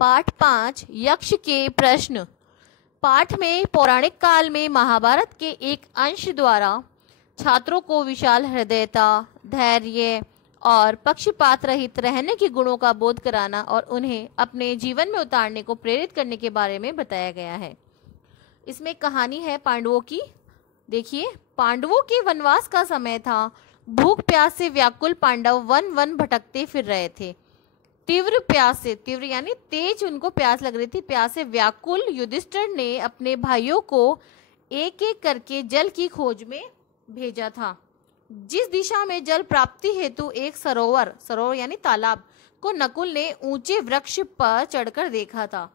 पाठ 5 यक्ष के प्रश्न। पाठ में पौराणिक काल में महाभारत के एक अंश द्वारा छात्रों को विशाल हृदयता, धैर्य और पक्षपात रहित रहने के गुणों का बोध कराना और उन्हें अपने जीवन में उतारने को प्रेरित करने के बारे में बताया गया है। इसमें कहानी है पांडवों की। देखिए, पांडवों के वनवास का समय था। भूख प्यास से व्याकुल पांडव वन वन भटकते फिर रहे थे। तीव्र प्यास से, तीव्र यानी तेज उनको प्यास लग रही थी, प्यास से व्याकुल युधिष्ठिर ने अपने भाइयों को एक एक करके जल की खोज में भेजा था। जिस दिशा में जल प्राप्ति हेतु एक सरोवर यानी तालाब को नकुल ने ऊंचे वृक्ष पर चढ़कर देखा था,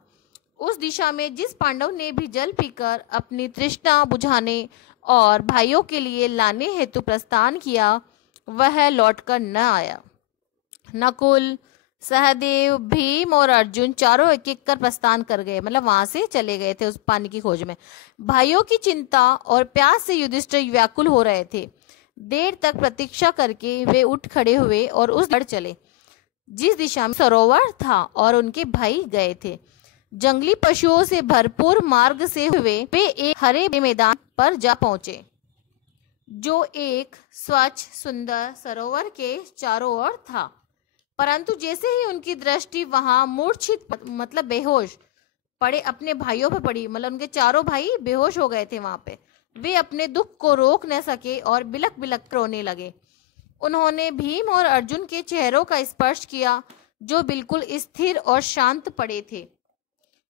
उस दिशा में जिस पांडव ने भी जल पीकर अपनी तृष्णा बुझाने और भाइयों के लिए लाने हेतु प्रस्थान किया, वह लौटकर न आया। नकुल, सहदेव, भीम और अर्जुन चारों एक एक कर प्रस्थान कर गए, मतलब वहां से चले गए थे उस पानी की खोज में। भाइयों की चिंता और प्यास से युधिष्ठिर व्याकुल हो रहे थे। देर तक प्रतीक्षा करके वे उठ खड़े हुए और उस दिशा चले जिस दिशा में सरोवर था और उनके भाई गए थे। जंगली पशुओं से भरपूर मार्ग से हुए वे एक हरे मैदान पर जा पहुंचे, जो एक स्वच्छ सुंदर सरोवर के चारों ओर था। परंतु जैसे ही उनकी दृष्टि वहां मूर्छित मतलब बेहोश पड़े अपने भाइयों पर पड़ी, मतलब उनके चारों भाई बेहोश हो गए थे वहां पे, वे अपने दुख को रोक न सके और बिलक बिलक रोने लगे। उन्होंने भीम और अर्जुन के चेहरों का स्पर्श किया, जो बिल्कुल स्थिर और शांत पड़े थे।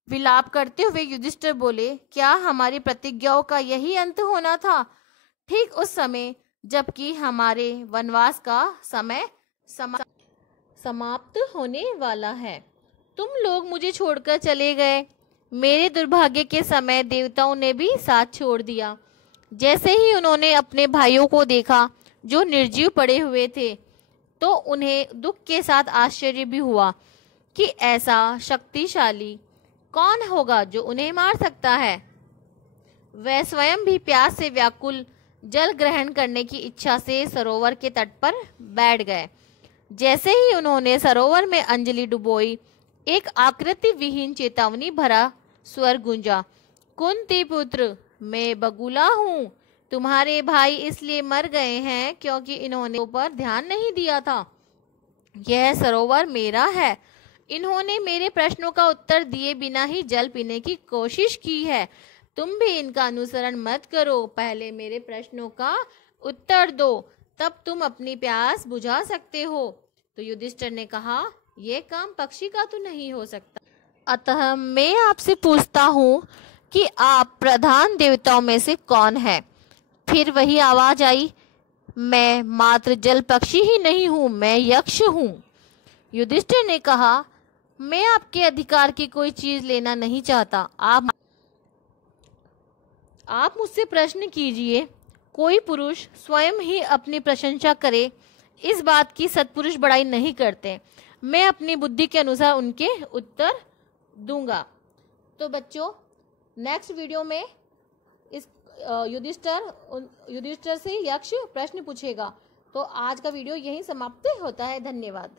विलाप करते हुए युधिष्ठिर बोले, क्या हमारी प्रतिज्ञाओं का यही अंत होना था? ठीक उस समय जबकि हमारे वनवास का समय समाप्त होने वाला है, तुम लोग मुझे छोड़कर चले गए। मेरे दुर्भाग्य के समय देवताओं ने भी साथ छोड़ दिया। जैसे ही उन्होंने अपने भाइयों को देखा जो निर्जीव पड़े हुए थे, तो उन्हें दुख के साथ आश्चर्य भी हुआ कि ऐसा शक्तिशाली कौन होगा जो उन्हें मार सकता है। वह स्वयं भी प्यास से व्याकुल जल ग्रहण करने की इच्छा से सरोवर के तट पर बैठ गए। जैसे ही उन्होंने सरोवर में अंजलि डुबोई, एक आकृति विहीन चेतावनी भरा स्वर गूंजा, कुंती पुत्र, मैं बगुला हूँ। तुम्हारे भाई इसलिए मर गए हैं क्योंकि इन्होंने पर ध्यान नहीं दिया था। यह सरोवर मेरा है। इन्होंने मेरे प्रश्नों का उत्तर दिए बिना ही जल पीने की कोशिश की है। तुम भी इनका अनुसरण मत करो, पहले मेरे प्रश्नों का उत्तर दो, तब तुम अपनी प्यास बुझा सकते हो। तो युधिष्ठिर ने कहा, यह काम पक्षी का तो नहीं हो सकता, अतः मैं आपसे पूछता हूँ कि आप प्रधान देवताओं में से कौन है? फिर वही आवाज आई, मैं मात्र जल पक्षी ही नहीं हूँ, मैं यक्ष हूँ। युधिष्ठिर ने कहा, मैं आपके अधिकार की कोई चीज लेना नहीं चाहता। आप मुझसे प्रश्न कीजिए। कोई पुरुष स्वयं ही अपनी प्रशंसा करे, इस बात की सत्पुरुष बड़ाई नहीं करते। मैं अपनी बुद्धि के अनुसार उनके उत्तर दूंगा। तो बच्चों, नेक्स्ट वीडियो में इस युधिष्ठिर से यक्ष प्रश्न पूछेगा। तो आज का वीडियो यहीं समाप्त होता है। धन्यवाद।